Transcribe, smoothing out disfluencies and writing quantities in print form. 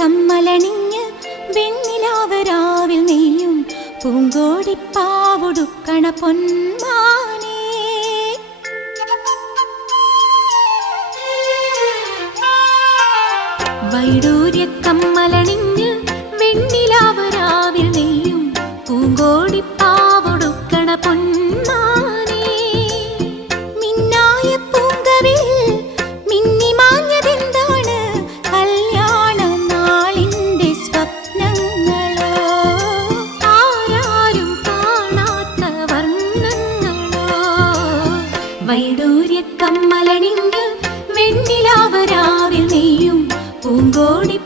കമ്മലണിഞ്ഞ് വെണ്ണിലാവരാവിൽ നെയ്യും പൂങ്കോടിപ്പാവുടുക്കണ പൊന്മാനേ. വൈഡൂര്യ കമ്മലണിഞ്ഞ് വെണ്ണിലാവരാവിൽ നെയ്യും പൂങ്കോടിപ്പാവുടുക്കണ പൊന്മാനേ. മിന്നായ പൂങ്കവിൽ മിന്നി മാഞ്ഞതെന്താണ്? കല്യാണ നാളിന്റെ സ്വപ്നങ്ങളോ, ആരാരും കാണാത്ത വർണ്ണങ്ങളോ. വൈഡൂര്യ കമ്മലണിഞ്ഞ് വെണ്ണിലാവരാവിൽ നെയ്യും പൂങ്കോടി